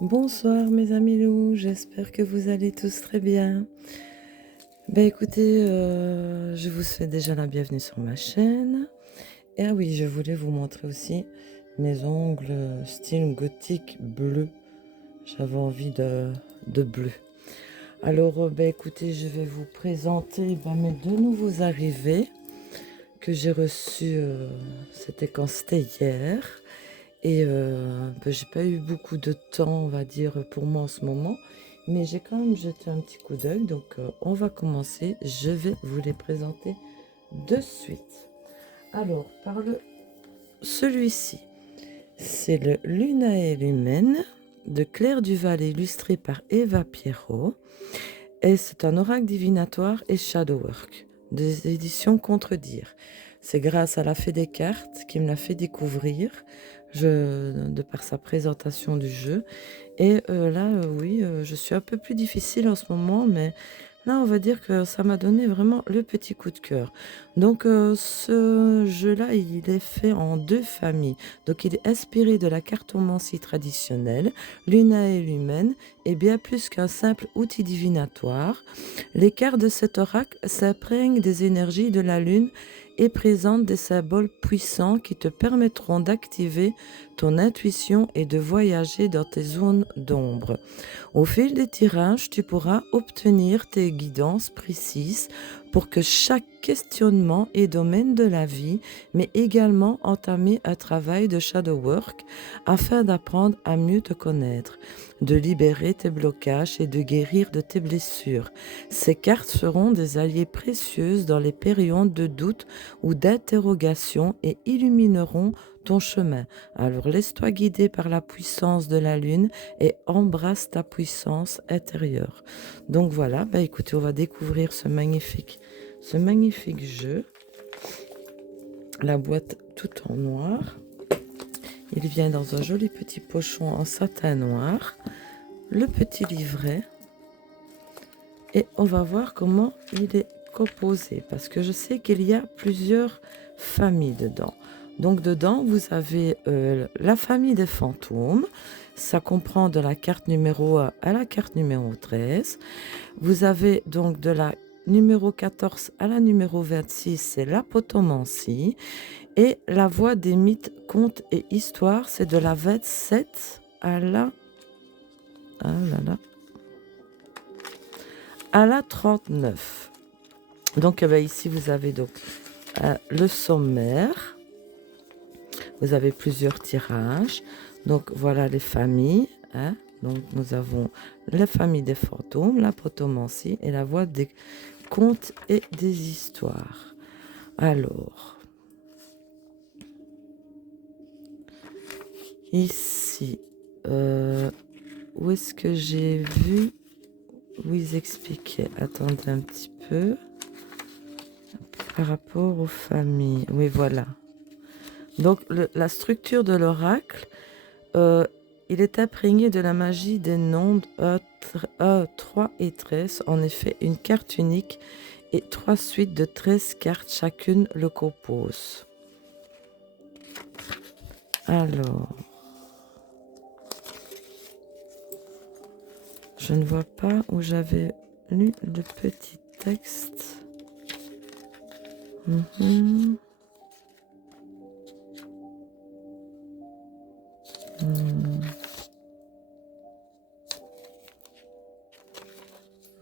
Bonsoir mes amis loups, j'espère que vous allez tous très bien. Ben écoutez, je vous souhaite déjà la bienvenue sur ma chaîne. Et ah oui, je voulais vous montrer aussi mes ongles style gothique bleu. J'avais envie de bleu. Alors, ben écoutez, je vais vous présenter mes deux nouveaux arrivés que j'ai reçus, c'était quand c'était hier. Et j'ai pas eu beaucoup de temps, on va dire, pour moi en ce moment, mais j'ai quand même jeté un petit coup d'œil, donc on va commencer. Je vais vous les présenter de suite. Alors, celui-ci, c'est le Lunae Lumen de Claire Duval, illustré par Eva Pierrot, et c'est un oracle divinatoire et shadowwork des éditions Contredire. C'est grâce à la Fée des cartes qui me l'a fait découvrir, de par sa présentation du jeu. Et là, oui, je suis un peu plus difficile en ce moment, mais là, on va dire que ça m'a donné vraiment le petit coup de cœur. Donc, ce jeu-là, il est fait en deux familles. Donc, il est inspiré de la cartomancie traditionnelle, Lunae Lumen, et bien plus qu'un simple outil divinatoire. Les cartes de cet oracle s'imprègnent des énergies de la lune et présentent des symboles puissants qui te permettront d'activer ton intuition et de voyager dans tes zones d'ombre. Au fil des tirages, tu pourras obtenir tes guidances précises pour que chaque questionnement et domaine de la vie, mais également entamer un travail de shadow work afin d'apprendre à mieux te connaître, de libérer tes blocages et de guérir de tes blessures. Ces cartes seront des alliés précieuses dans les périodes de doute ou d'interrogation et illumineront ton chemin. Alors laisse-toi guider par la puissance de la lune et embrasse ta puissance intérieure. Donc voilà, écoutez, on va découvrir ce magnifique jeu. La boîte tout en noir. Il vient dans un joli petit pochon en satin noir. Le petit livret. Et on va voir comment il est composé, parce que je sais qu'il y a plusieurs familles dedans. Donc dedans, vous avez la famille des fantômes. Ça comprend de la carte numéro 1 à la carte numéro 13. Vous avez donc de la numéro 14 à la numéro 26, c'est l'apotomancie. Et la voix des mythes, contes et histoires, c'est de la 27 à la... Ah là là. À la 39. Donc ici, vous avez donc le sommaire. Vous avez plusieurs tirages. Donc voilà les familles. Hein. Donc nous avons la famille des fantômes, la potomancie et la voix des contes et des histoires. Alors, ici, où est-ce que j'ai vu où ils expliquaient? Attendez un petit peu. Par rapport aux familles. Oui, voilà. Donc la structure de l'oracle, il est imprégné de la magie des nombres 3 et 13. En effet, une carte unique et 3 suites de 13 cartes chacune le composent. Alors, je ne vois pas où j'avais lu le petit texte.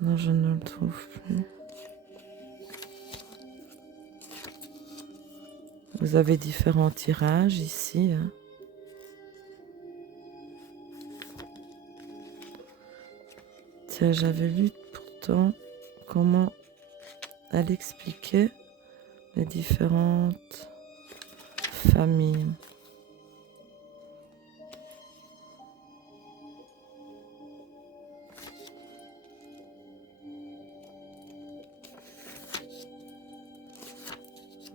Non, je ne le trouve plus. Vous avez différents tirages ici. Hein. Tiens, j'avais lu pourtant comment elle expliquait les différentes familles.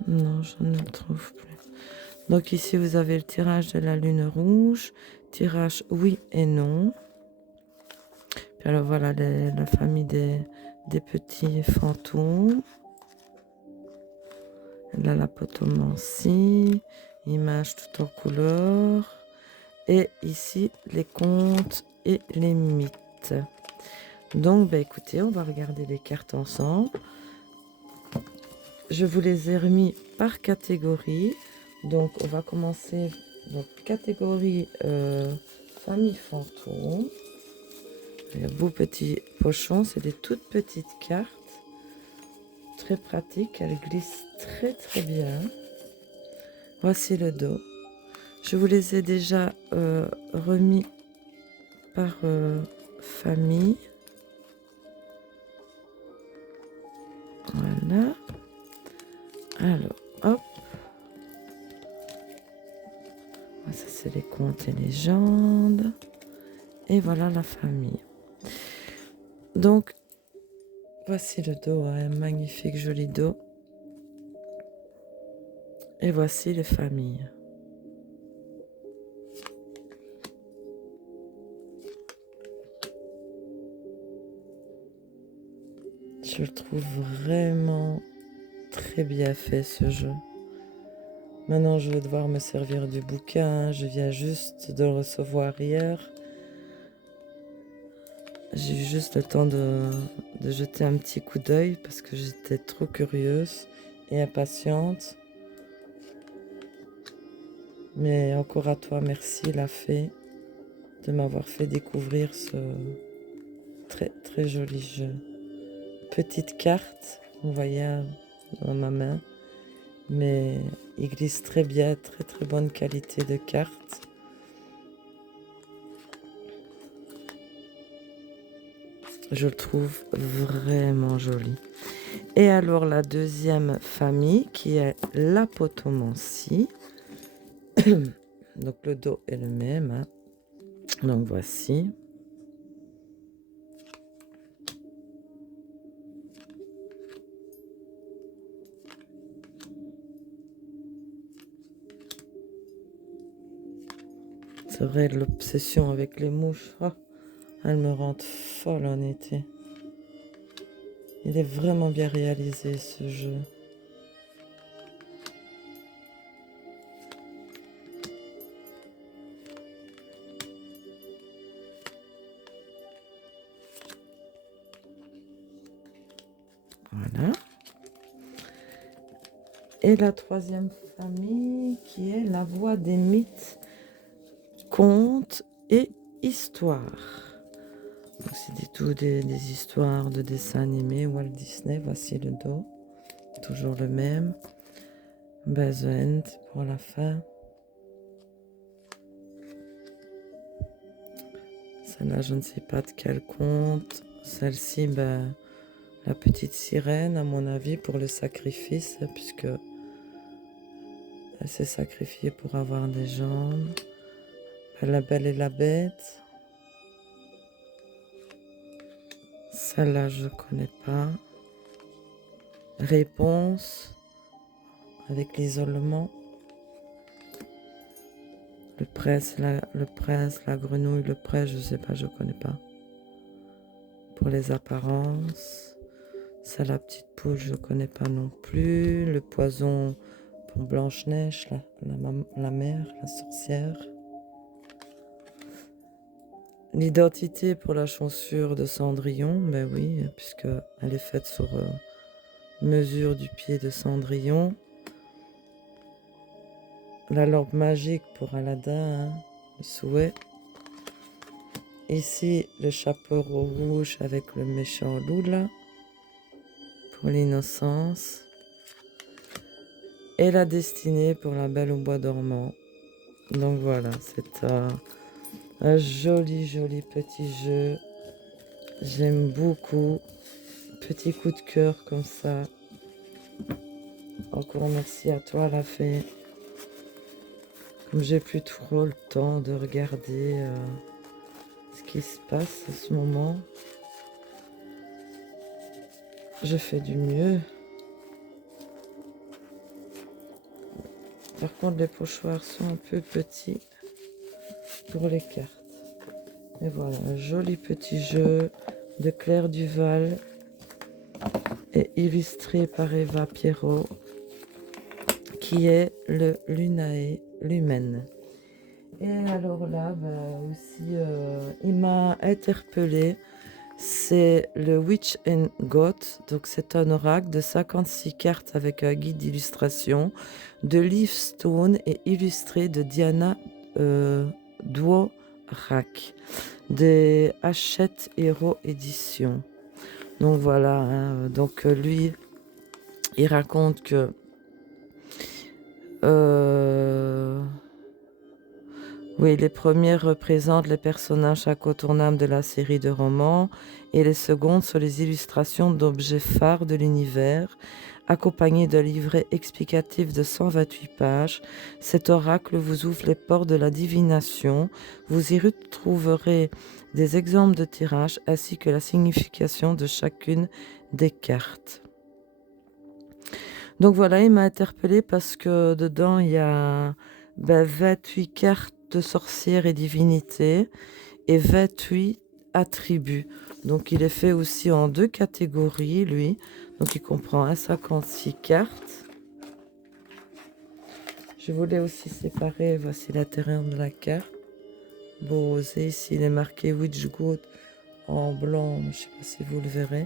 Non, je ne le trouve plus. Donc ici, vous avez le tirage de la lune rouge, tirage oui et non. Puis alors voilà la famille des petits fantômes. Là, la potomancie, image tout en couleur. Et ici, les contes et les mythes. Donc, bah, écoutez, on va regarder les cartes ensemble. Je vous les ai remis par catégorie. Donc, on va commencer. Donc, catégorie famille fantôme. Les beaux petits pochons, c'est des toutes petites cartes. Très pratiques, elles glissent très très bien. Voici le dos. Je vous les ai déjà remis par famille. Voilà. Alors, hop. Ça, c'est les contes et légendes. Et voilà la famille. Donc, voici le dos, un magnifique joli dos. Et voici les familles. Je le trouve vraiment très bien fait ce jeu. Maintenant, je vais devoir me servir du bouquin. Je viens juste de le recevoir hier. J'ai eu juste le temps de jeter un petit coup d'œil parce que j'étais trop curieuse et impatiente. Mais encore à toi, merci la fée de m'avoir fait découvrir ce très très joli jeu. Petite carte, vous voyez dans ma main, mais il glisse très bien, très très bonne qualité de carte. Je le trouve vraiment joli. Et alors la deuxième famille qui est l'apotomancie. Donc le dos est le même. Hein. Donc voici. C'est vrai, l'obsession avec les mouches, oh, elle me rend folle en été. Il est vraiment bien réalisé ce jeu. Voilà. Et la troisième famille qui est la voix des mythes, contes et histoires. C'est des histoires de dessins animés Walt Disney. Voici le dos. Toujours le même. Buzz the End pour la fin. Celle-là, je ne sais pas de quel conte. Celle-ci, ben, la petite sirène, à mon avis, pour le sacrifice, puisque elle s'est sacrifiée pour avoir des jambes. La Belle et la Bête. Celle-là, je ne connais pas. Réponse, avec l'isolement. Le prince, la grenouille, le prêtre, je ne sais pas, je ne connais pas. Pour les apparences. Ça, la petite poule, je ne connais pas non plus. Le poison pour Blanche-Neige, la mère, la sorcière. L'identité pour la chaussure de Cendrillon, ben oui, puisqu'elle est faite sur mesure du pied de Cendrillon. La lampe magique pour Aladdin, hein, le souhait. Ici, le chapeau rouge avec le méchant loup, là, pour l'innocence. Et la destinée pour la Belle au bois dormant. Donc voilà, c'est un joli, joli petit jeu. J'aime beaucoup. Petit coup de cœur comme ça. Encore merci à toi, la fée. Comme j'ai plus trop le temps de regarder ce qui se passe à ce moment, je fais du mieux. Par contre, les pochoirs sont un peu petits pour les cartes. Et voilà, un joli petit jeu de Claire Duval et illustré par Eva Pierrot, qui est le Lunae Lumen. Et alors là, aussi il m'a interpellée. C'est le Witch and Goth, donc c'est un oracle de 56 cartes avec un guide d'illustration de Leaf Stone et illustré de Diana Dworak des Hachette Hero Édition. Donc voilà, hein, donc lui, il raconte que oui, les premières représentent les personnages incontournables de la série de romans et les secondes sont les illustrations d'objets phares de l'univers, accompagnées d'un livret explicatif de 128 pages. Cet oracle vous ouvre les portes de la divination. Vous y retrouverez des exemples de tirages ainsi que la signification de chacune des cartes. Donc voilà, il m'a interpellée parce que dedans, il y a 28 cartes de sorcières et divinités et 28 attributs. Donc il est fait aussi en 2 catégories, lui. Donc il comprend 56 cartes. Je voulais aussi séparer, voici l'intérieur de la carte. Bon, ici il est marqué Witch Good en blanc, je ne sais pas si vous le verrez.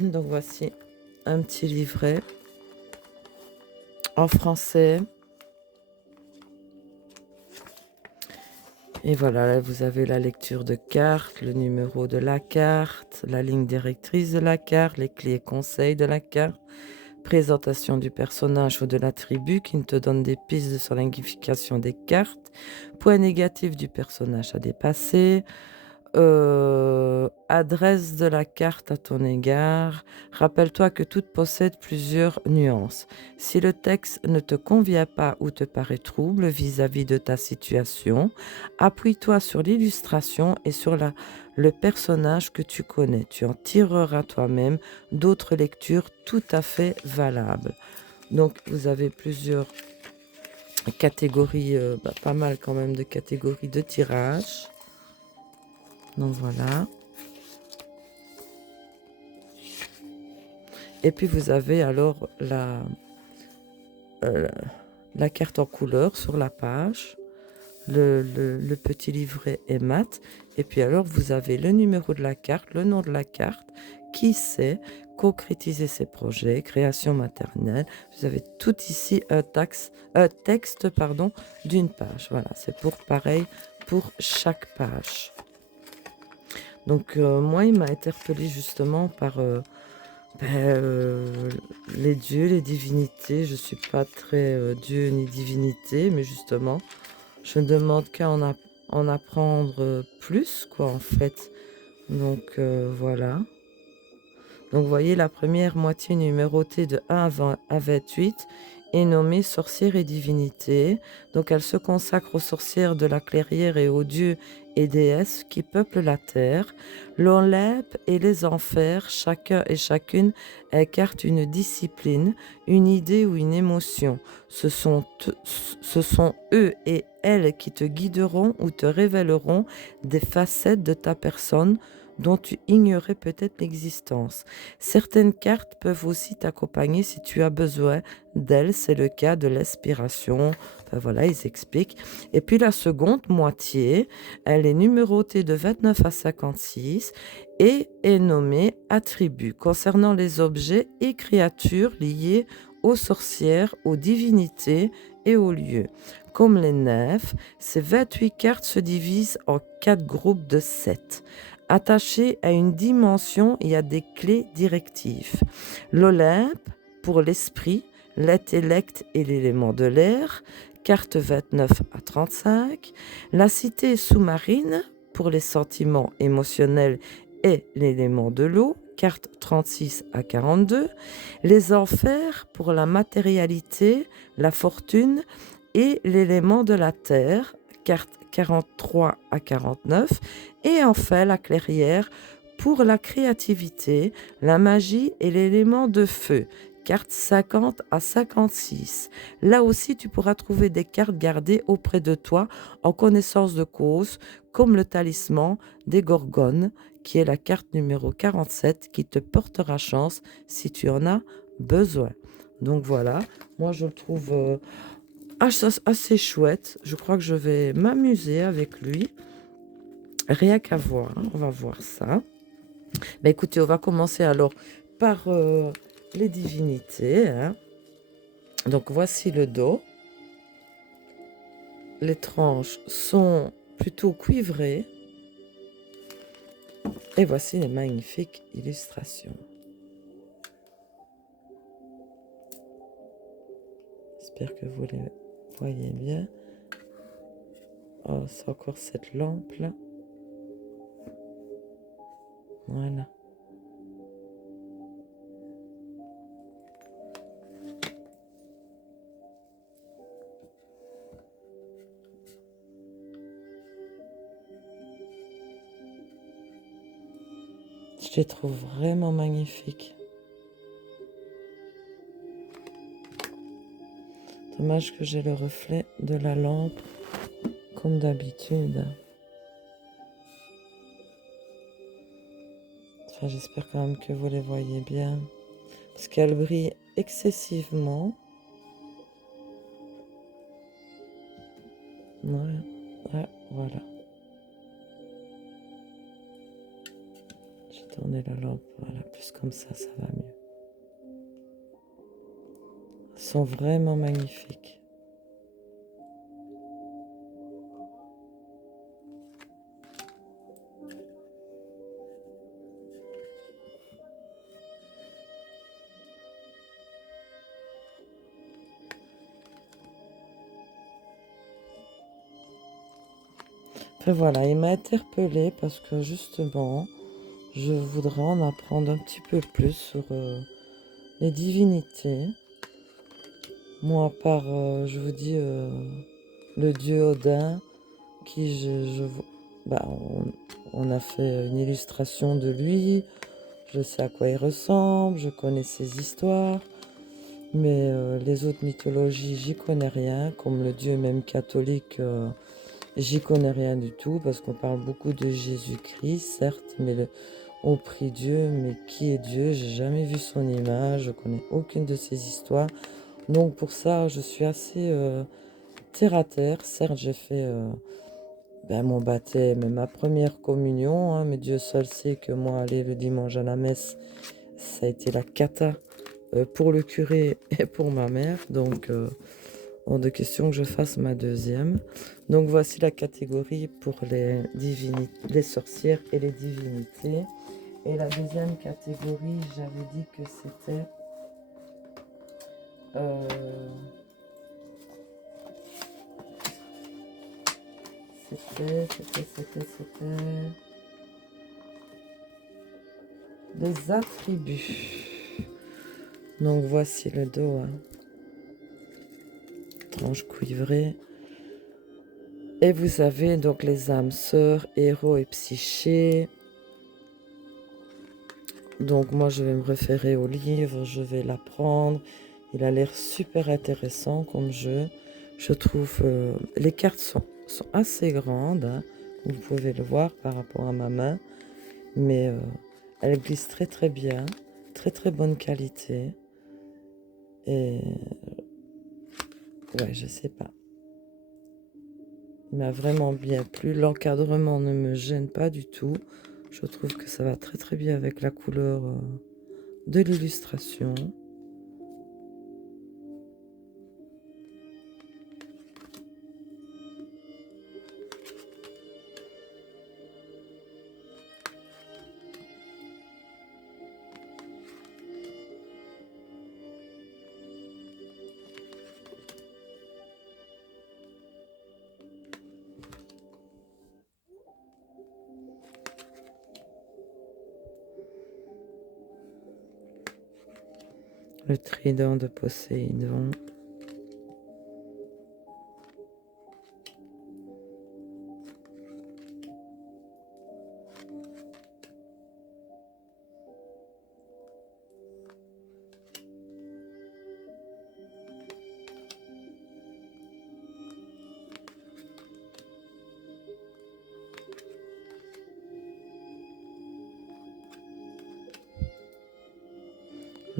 Donc voici un petit livret en français. Et voilà, là, vous avez la lecture de carte, le numéro de la carte, la ligne directrice de la carte, les clés et conseils de la carte, présentation du personnage ou de l'attribut qui te donne des pistes sur la signification des cartes, point négatif du personnage à dépasser, adresse de la carte à ton égard. Rappelle-toi que toute possède plusieurs nuances. Si le texte ne te convient pas ou te paraît trouble vis-à-vis de ta situation, appuie-toi sur l'illustration et sur le personnage que tu connais. Tu en tireras toi-même d'autres lectures tout à fait valables. Donc, vous avez plusieurs catégories, pas mal quand même de catégories de tirage. Donc voilà. Et puis vous avez alors la carte en couleur sur la page. Le petit livret est mat. Et puis alors vous avez le numéro de la carte, le nom de la carte, qui sait concrétiser ses projets, création maternelle. Vous avez tout ici un texte d'une page. Voilà, c'est pareil pour chaque page. Donc moi, il m'a interpellée justement par les dieux, les divinités. Je ne suis pas très dieu ni divinité, mais justement, je me demande qu'à en apprendre plus, quoi, en fait. Donc voilà. Donc vous voyez, la première moitié numérotée de 1 à 28 est nommée sorcière et divinité. Donc elle se consacre aux sorcières de la clairière et aux dieux et déesses qui peuplent la terre. L'Olympe et les enfers, chacun et chacune écartent une discipline, une idée ou une émotion. Ce sont eux et elles qui te guideront ou te révéleront des facettes de ta personne dont tu ignorais peut-être l'existence. Certaines cartes peuvent aussi t'accompagner si tu as besoin d'elles. C'est le cas de l'inspiration. Enfin voilà, ils expliquent. Et puis la seconde moitié, elle est numérotée de 29 à 56 et est nommée attributs concernant les objets et créatures liés aux sorcières, aux divinités et aux lieux. Comme les nefs, ces 28 cartes se divisent en 4 groupes de 7. Attachées à une dimension, il y a des clés directives. L'Olympe pour l'esprit, l'intellect et l'élément de l'air, carte 29 à 35. La cité sous-marine pour les sentiments émotionnels et l'élément de l'eau, carte 36 à 42. Les enfers pour la matérialité, la fortune et l'élément de la terre, carte 43 à 49. Et enfin la clairière pour la créativité, la magie et l'élément de feu, carte 50 à 56. Là aussi, tu pourras trouver des cartes gardées auprès de toi en connaissance de cause, comme le talisman des Gorgones, qui est la carte numéro 47, qui te portera chance si tu en as besoin. Donc voilà, moi je trouve assez chouette. Je crois que je vais m'amuser avec lui. Rien qu'à voir, hein, on va voir ça. Bah, écoutez, on va commencer alors par les divinités, hein. Donc voici le dos. Les tranches sont plutôt cuivrées. Et voici les magnifiques illustrations. J'espère que vous les voyez bien. Oh, c'est encore cette lampe là. Voilà. Je les trouve vraiment magnifiques. Dommage que j'ai le reflet de la lampe, comme d'habitude. Enfin, j'espère quand même que vous les voyez bien. Parce qu'elles brillent excessivement. Ouais, ouais, voilà. J'ai tourné la lampe, voilà, plus comme ça va mieux. Elles sont vraiment magnifiques. Enfin voilà, il m'a interpellée parce que justement, je voudrais en apprendre un petit peu plus sur les divinités. Moi, à part, je vous dis, le dieu Odin, qui bah, on a fait une illustration de lui, je sais à quoi il ressemble, je connais ses histoires, mais les autres mythologies, j'y connais rien, comme le dieu même catholique, j'y connais rien du tout, parce qu'on parle beaucoup de Jésus-Christ, certes, mais on prie Dieu, mais qui est Dieu? J'ai jamais vu son image, je connais aucune de ses histoires. Donc pour ça, je suis assez terre à terre. Certes, j'ai fait mon baptême et ma première communion, hein, mais Dieu seul sait que moi, aller le dimanche à la messe, ça a été la cata pour le curé et pour ma mère. Donc, hors de question que je fasse ma deuxième. Donc voici la catégorie pour les divinités, les sorcières et les divinités. Et la deuxième catégorie, j'avais dit que c'était... C'était des attributs. Donc voici le dos, hein. Tranche cuivrée. Et vous avez donc les âmes sœurs, héros et psyché. Donc moi je vais me référer au livre, je vais l'apprendre. Il a l'air super intéressant comme jeu. Je trouve les cartes sont assez grandes, hein. Vous pouvez le voir par rapport à ma main. Mais elle glisse très très bien. Très très bonne qualité. Et ouais, je sais pas. Il m'a vraiment bien plu. L'encadrement ne me gêne pas du tout. Je trouve que ça va très très bien avec la couleur de l'illustration. Le trident de Poséidon.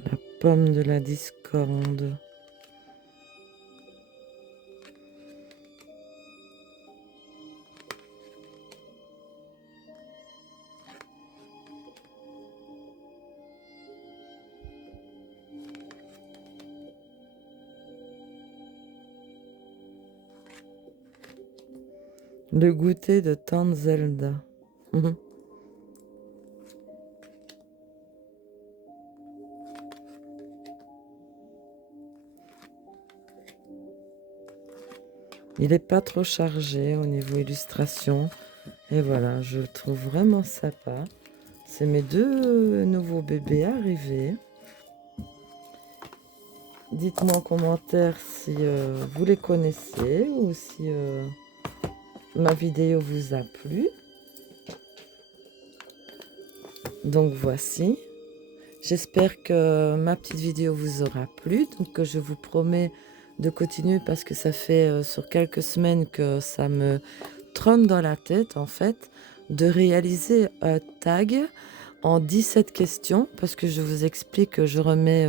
La pomme de la discorde. Le goûter de Tante Zelda. Mhm. Il n'est pas trop chargé au niveau illustration. Et voilà, je le trouve vraiment sympa. C'est mes deux nouveaux bébés arrivés. Dites-moi en commentaire si vous les connaissez ou si ma vidéo vous a plu. Donc voici. J'espère que ma petite vidéo vous aura plu. Donc je vous promets de continuer parce que ça fait sur quelques semaines que ça me trône dans la tête en fait de réaliser un tag en 17 questions parce que je vous explique que je remets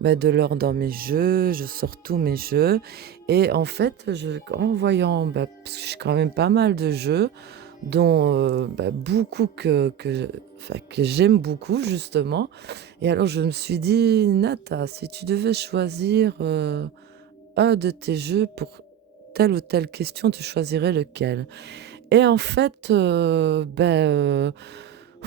de l'or dans mes jeux, je sors tous mes jeux et en fait en voyant, parce que j'ai quand même pas mal de jeux dont beaucoup que j'aime beaucoup justement et alors je me suis dit Nata, si tu devais choisir un de tes jeux pour telle ou telle question, tu choisirais lequel? Et en fait,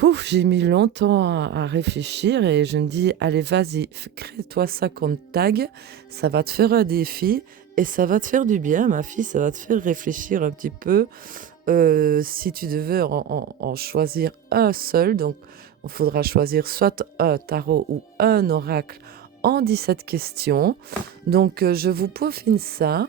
ouf, j'ai mis longtemps à réfléchir et je me dis, allez, vas-y, crée-toi ça comme tag, ça va te faire un défi et ça va te faire du bien, ma fille, ça va te faire réfléchir un petit peu. Si tu devais en choisir un seul, donc il faudra choisir soit un tarot ou un oracle en 17 questions. Donc je vous peaufine ça.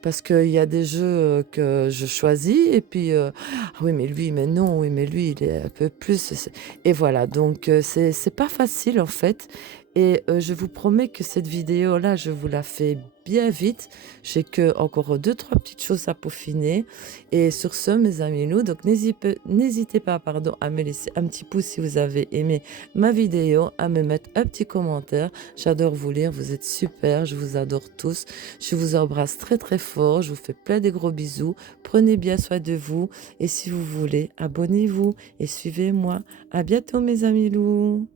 Parce qu'il y a des jeux que je choisis et puis ah oui mais lui mais non oui mais lui il est un peu plus et voilà donc c'est pas facile en fait et je vous promets que cette vidéo là je vous la fais bien vite. J'ai que encore deux trois petites choses à peaufiner et sur ce mes amis nous donc n'hésitez pas pardon à me laisser un petit pouce si vous avez aimé ma vidéo, à me mettre un petit commentaire. J'adore vous lire, vous êtes super, je vous adore tous. Je vous embrasse très très fort, je vous fais plein de gros bisous. Prenez bien soin de vous et si vous voulez, abonnez-vous et suivez-moi. À bientôt mes amis loups.